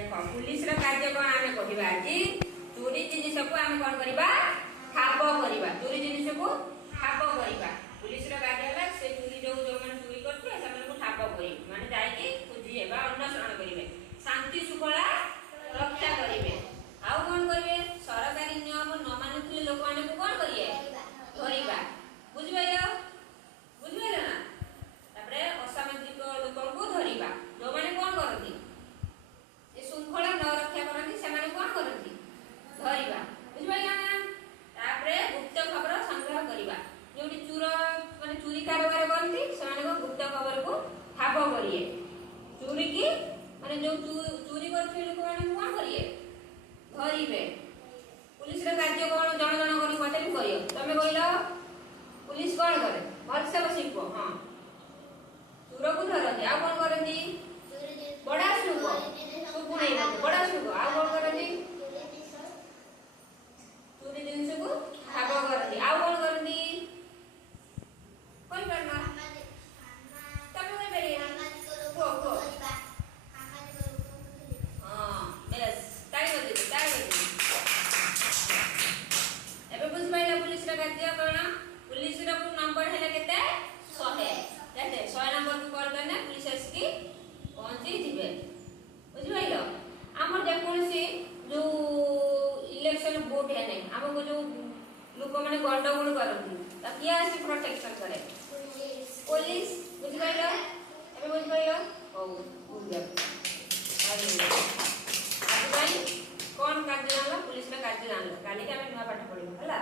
देख पुलिस कार्य कौन आम कह चोरी जिनिस को आम कौन करवा ठाब करवा चोरी जिनिस को ठाब करवा पुलिस कार्य है से चोरी जो जो मैंने चोरी करते ठाब कर माने जाइए खोजे अन्वेषण करेंगे शांति शुखला रक्षा करेंगे आउ कौन करेंगे सरकारी नियम न मानुले लोक मैंने कौन करेंगे धरवा बुझिपार बुझिपार ना तापरे असामाजिक लोक को धरवा जो मैंने कौन करती श्रृंखला न रक्षा करती से कौन करती धरवा बुझिपार ना तापरे गुप्त खबर संग्रह करवा जो चोर माने चोरी कारोबार करती से गुप्त खबर को ठाब करिए चोरी की माने जो चोरी करते लोक मैंने कौन करिए धरवे पुलिस कार्य कौन जन जन कर मत भी करियो तमें कहल पुलिस कौन करे भलसे बसिक हाँ चोर को धरती आ कौन करती बड़ा शुभ शुभ बड़ा शुभ आ कौन करती चोरी जिनिस को ठाब करती आ कौन करती कोई करना तमें कोई परिया को हां बस टाइम दे एबे बुझ पाइला पुलिस रा कार्य कोना पुलिस रा नंबर है केते 100 केते 100 नंबर को कॉल करने पुलिस आसी पहुंची जिबे बुझ पाइलो हमर जे कोनसी जो इलेक्शन वोट है नहीं हमको जो लोक माने गंडगोल करती त किया आसी प्रोटेक्शन करे पुलिस बुझ पाइलो एबे बुझ पाइलो ओ बुझ गया आज भाई कौन कार्य जानला पुलिस में कार्य जानला काली के हमें नया पाठ पढ़िबो हला।